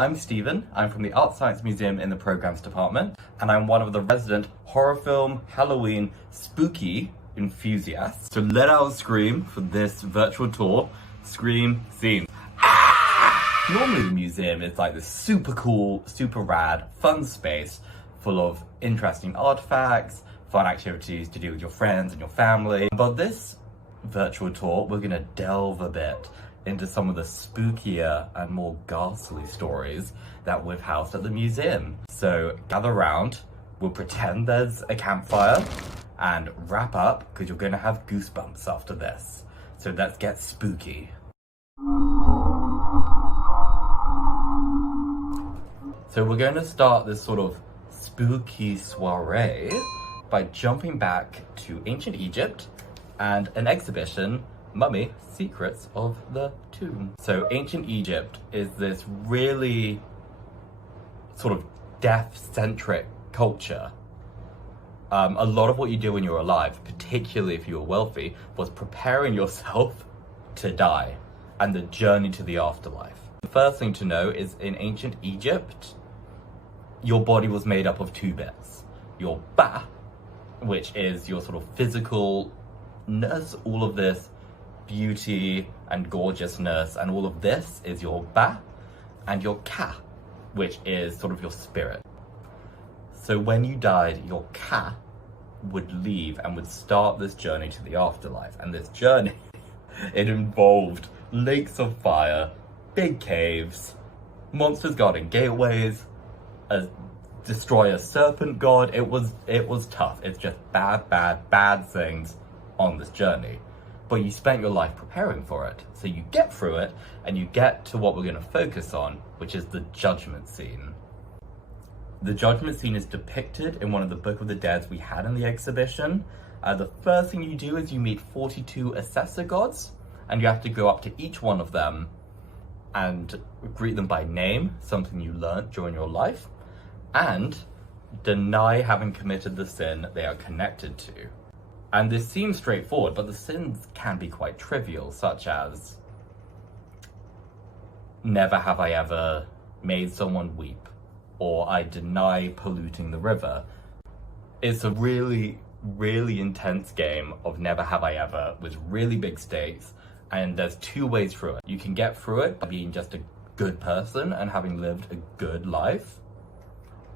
I'm Stephen. I'm from the ArtScience Museum in the Programs Department, and I'm one of the resident horror film, Halloween, spooky enthusiasts. So let out a scream for this virtual tour, Scream Scene. Normally the museum is like this super cool, super rad, fun space full of interesting artifacts, fun activities to do with your friends and your family. But this virtual tour, we're gonna delve a bit into some of the spookier and more ghastly stories that we've housed at the museum. So gather round, we'll pretend there's a campfire and wrap up because you're gonna have goosebumps after this. So let's get spooky. So we're going to start this sort of spooky soiree by jumping back to ancient Egypt and an exhibition, Mummy, Secrets of the Tomb. So ancient Egypt is this really sort of death-centric culture. A lot of what you do when you're alive, particularly if you were wealthy, was preparing yourself to die and the journey to the afterlife. The first thing to know is in ancient Egypt, your body was made up of two bits. Your ba, which is your sort of physicalness, all of this beauty and gorgeousness, and all of this is your ba, and your ka, which is sort of your spirit. So when you died, your ka would leave and would start this journey to the afterlife. And this journey, it involved lakes of fire, big caves, monsters guarding gateways, destroy a serpent god. It was tough. It's just bad things on this journey. But you spent your life preparing for it. So you get through it and you get to what we're going to focus on, which is the Judgement Scene. The Judgement Scene is depicted in one of the Book of the Dead we had in the exhibition. The first thing you do is you meet 42 assessor gods, and you have to go up to each one of them and greet them by name, something you learned during your life, and deny having committed the sin they are connected to. And this seems straightforward, but the sins can be quite trivial, such as, never have I ever made someone weep, or I deny polluting the river. It's a really, really intense game of never have I ever with really big stakes, and there's two ways through it. You can get through it by being just a good person and having lived a good life,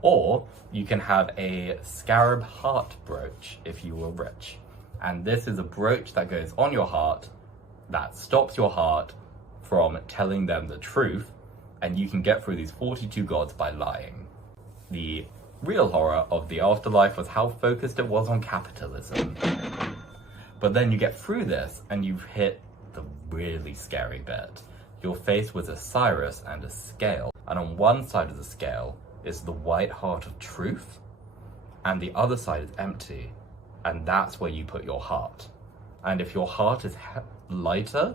or you can have a scarab heart brooch if you were rich. And this is a brooch that goes on your heart that stops your heart from telling them the truth, and you can get through these 42 gods by lying. The real horror of the afterlife was how focused it was on capitalism. But then you get through this and you've hit the really scary bit. You're faced with Osiris and a scale, and on one side of the scale is the white heart of truth, and the other side is empty, and that's where you put your heart. And if your heart is lighter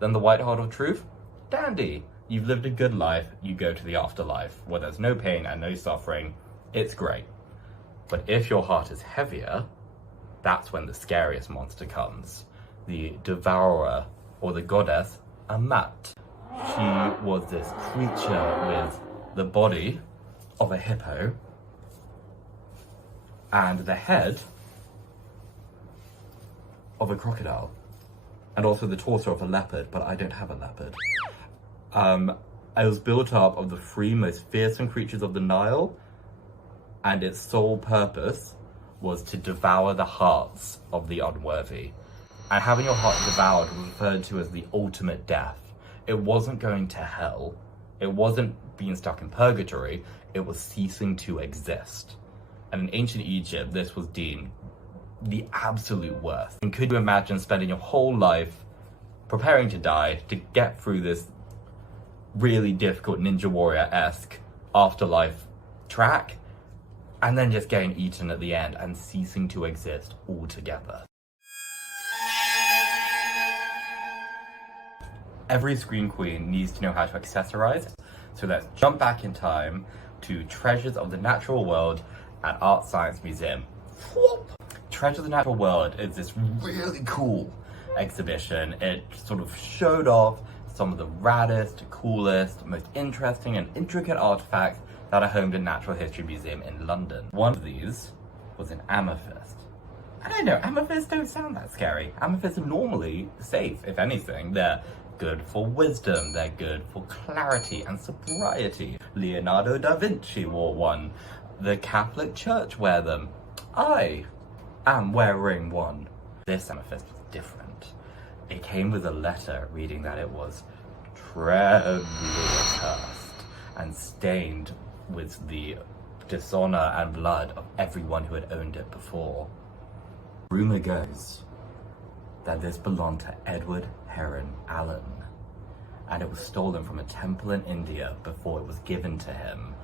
than the white heart of truth, dandy, you've lived a good life, you go to the afterlife, where there's no pain and no suffering, it's great. But if your heart is heavier, that's when the scariest monster comes. The devourer, or the goddess, Amat. She was this creature with the body of a hippo and the head of a crocodile, and also the torso of a leopard, but I don't have a leopard. It was built up of the three most fearsome creatures of the Nile, and its sole purpose was to devour the hearts of the unworthy. And having your heart devoured was referred to as the ultimate death. It wasn't going to hell. It wasn't being stuck in purgatory. It was ceasing to exist. And in ancient Egypt, this was deemed the absolute worst. And could you imagine spending your whole life preparing to die to get through this really difficult Ninja Warrior-esque afterlife track, and then just getting eaten at the end and ceasing to exist altogether? Every Scream Queen needs to know how to accessorize, so let's jump back in time to Treasures of the Natural World at ArtScience Museum. Treasures of the Natural World is this really cool exhibition. It sort of showed off some of the raddest, coolest, most interesting and intricate artifacts that are homed at Natural History Museum in London. One of these was an amethyst. I don't know, amethysts don't sound that scary. Amethysts are normally safe, if anything. They're good for wisdom, they're good for clarity and sobriety. Leonardo da Vinci wore one. The Catholic Church wear them. I am wearing one. This amethyst was different. It came with a letter reading that it was trebly accursed and stained with the dishonor and blood of everyone who had owned it before. Rumor goes that this belonged to Edward Heron Allen, and it was stolen from a temple in India before it was given to him.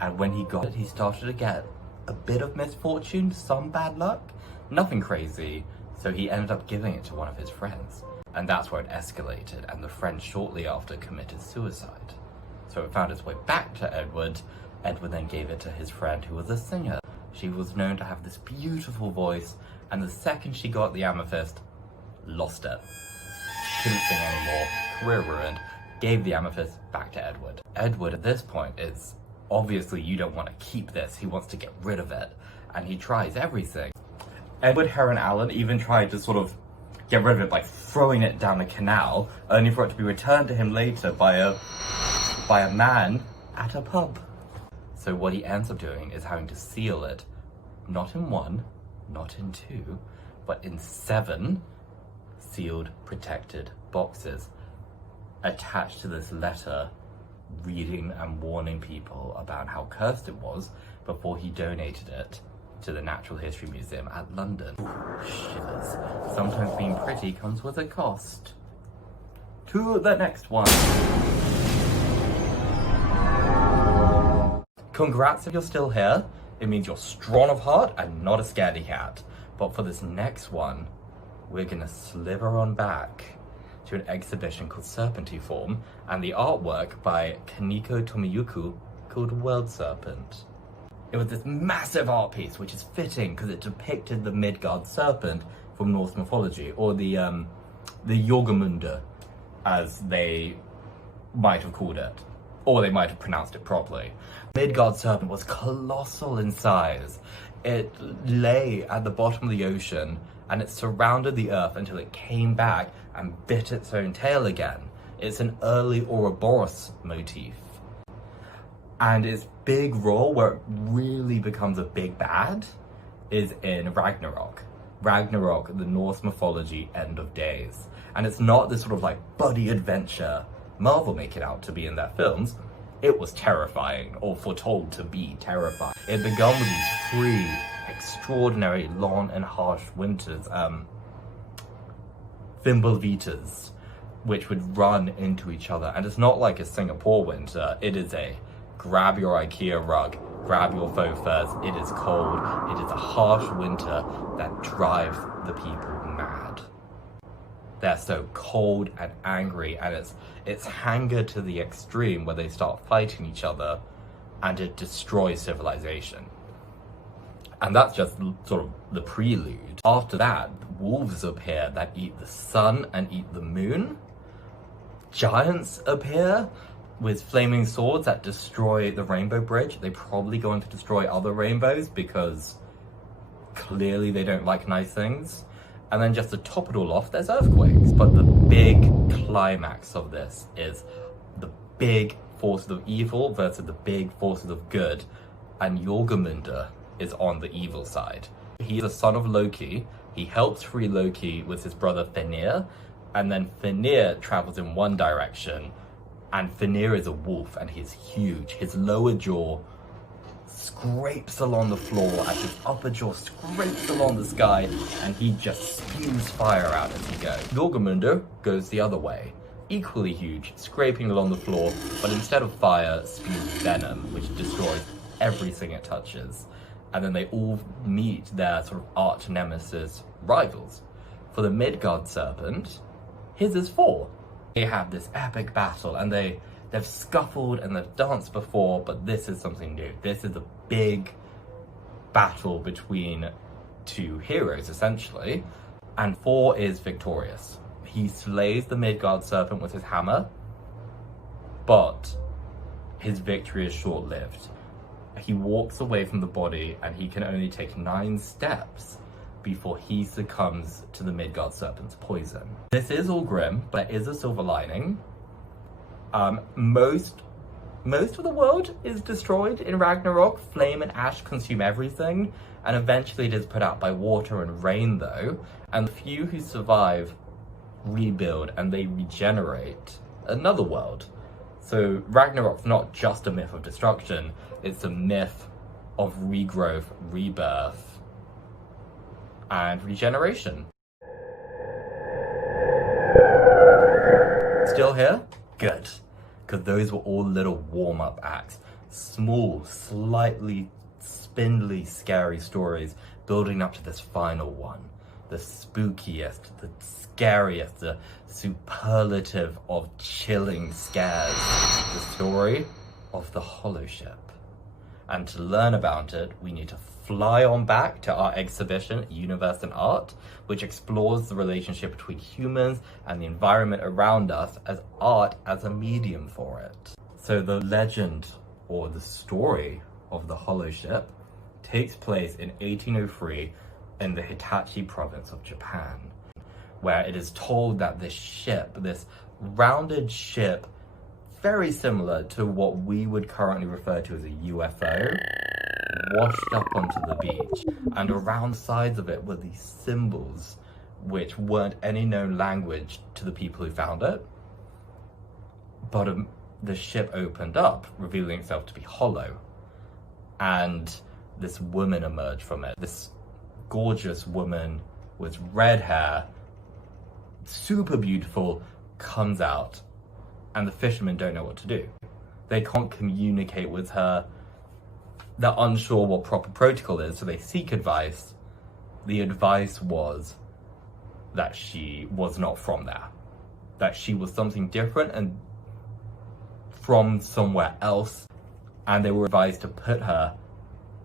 And when he got it, he started to get a bit of misfortune, some bad luck, nothing crazy, so he ended up giving it to one of his friends. And that's where it escalated, and the friend shortly after committed suicide. So it found its way back to Edward. Edward then gave it to his friend, who was a singer. She was known to have this beautiful voice, and the second she got the amethyst, lost it. Couldn't sing anymore, career ruined, gave the amethyst back to Edward. Edward at this point is, obviously you don't want to keep this, he wants to get rid of it, and he tries everything. Edward Heron Allen even tried to sort of get rid of it by throwing it down the canal, only for it to be returned to him later by a man at a pub. So what he ends up doing is having to seal it, not in 1, not in 2, but in 7 sealed, protected boxes attached to this letter, reading and warning people about how cursed it was before he donated it to the Natural History Museum at London. Ooh, shivers. Sometimes being pretty comes with a cost. To the next one. Congrats if you're still here. It means you're strong of heart and not a scaredy cat. But for this next one, we're gonna sliver on back to an exhibition called Serpentiform and the artwork by Kaneko Tomiyuki called World Serpent. It was this massive art piece, which is fitting because it depicted the Midgard serpent from Norse mythology, or the Jormungandr, as they might have called it, or they might have pronounced it properly. Midgard serpent was colossal in size. It lay at the bottom of the ocean and it surrounded the earth until it came back and bit its own tail again. It's an early Ouroboros motif. And its big role, where it really becomes a big bad, is in Ragnarok. Ragnarok, the Norse mythology end of days. And it's not this sort of like buddy adventure Marvel make it out to be in their films. It was terrifying, or foretold to be terrifying. It began with these 3 extraordinary long and harsh winters, Fimbulvitas, which would run into each other. And it's not like a Singapore winter, it is a grab your IKEA rug, grab your faux furs, it is cold, it is a harsh winter that drives the people mad. They're so cold and angry, and it's anger to the extreme where they start fighting each other and it destroys civilization. And that's just sort of the prelude. After that, wolves appear that eat the sun and eat the moon. Giants appear with flaming swords that destroy the Rainbow Bridge. They're probably going to destroy other rainbows because clearly they don't like nice things. And then just to top it all off, there's earthquakes. But the big climax of this is the big forces of evil versus the big forces of good. And Jormungandr is on the evil side. He's a son of Loki. He helps free Loki with his brother Fenrir. And then Fenrir travels in one direction. And Fenrir is a wolf and he's huge. His lower jaw scrapes along the floor as his upper jaw scrapes along the sky, and he just spews fire out as he goes. Jormungandr goes the other way, equally huge, scraping along the floor, but instead of fire, spews venom, which destroys everything it touches. And then they all meet their sort of arch nemesis rivals. For the Midgard serpent, his is 4. They have this epic battle, and they've scuffled and they've danced before, but this is something new. This is a big battle between 2 heroes, essentially, and 4 is victorious. He slays the Midgard serpent with his hammer, but his victory is short-lived. He walks away from the body and he can only take 9 steps before he succumbs to the Midgard serpent's poison. This is all grim, but there is a silver lining. Most of the world is destroyed in Ragnarok. Flame and ash consume everything, and eventually it is put out by water and rain though, and the few who survive rebuild and they regenerate another world. So Ragnarok's not just a myth of destruction, it's a myth of regrowth, rebirth, and regeneration. Still here? Good. Because those were all little warm-up acts. Small, slightly spindly, scary stories building up to this final one. The spookiest, the scariest, the superlative of chilling scares. The story of the Hollow Ship. And to learn about it, we need to fly on back to our exhibition, Universe and Art, which explores the relationship between humans and the environment around us as art as a medium for it. So the legend, or the story of the Hollow Ship, takes place in 1803 in the Hitachi province of Japan, where it is told that this ship, this rounded ship, very similar to what we would currently refer to as a UFO, washed up onto the beach, and around the sides of it were these symbols which weren't any known language to the people who found it, but the ship opened up, revealing itself to be hollow, and this woman emerged from it. This gorgeous woman with red hair, super beautiful, comes out, and the fishermen don't know what to do. They can't communicate with her. They're unsure what proper protocol is, so they seek advice. The advice was that she was not from there, that she was something different and from somewhere else, and they were advised to put her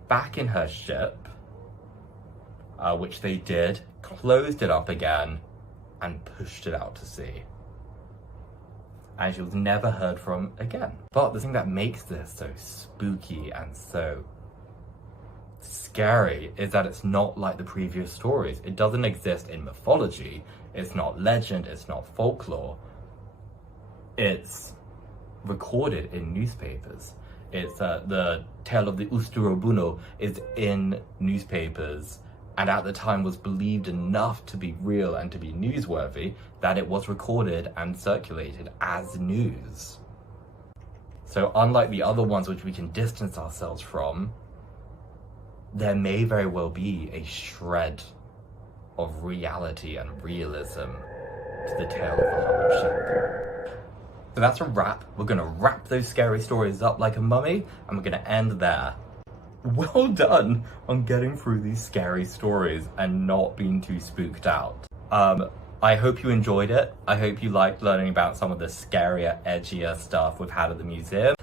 back in her ship, which they did, closed it up again, and pushed it out to sea. And she was never heard from again. But the thing that makes this so spooky and so scary is that it's not like the previous stories. It doesn't exist in mythology. It's not legend, it's not folklore. It's recorded in newspapers. It's the tale of the Usturobuno is in newspapers, and at the time was believed enough to be real and to be newsworthy that it was recorded and circulated as news. So unlike the other ones which we can distance ourselves from, there may very well be a shred of reality and realism to the tale of the Hollow Ship. So that's a wrap. We're gonna wrap those scary stories up like a mummy, and we're gonna end there. Well done on getting through these scary stories and not being too spooked out. I hope you enjoyed it. I hope you liked learning about some of the scarier, edgier stuff we've had at the museum.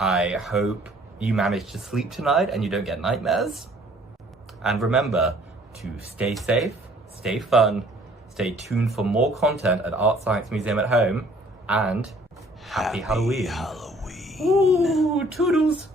I hope you managed to sleep tonight and you don't get nightmares. And remember to stay safe, stay fun, stay tuned for more content at ArtScience Museum at home, and Happy Halloween. Halloween. Ooh, toodles.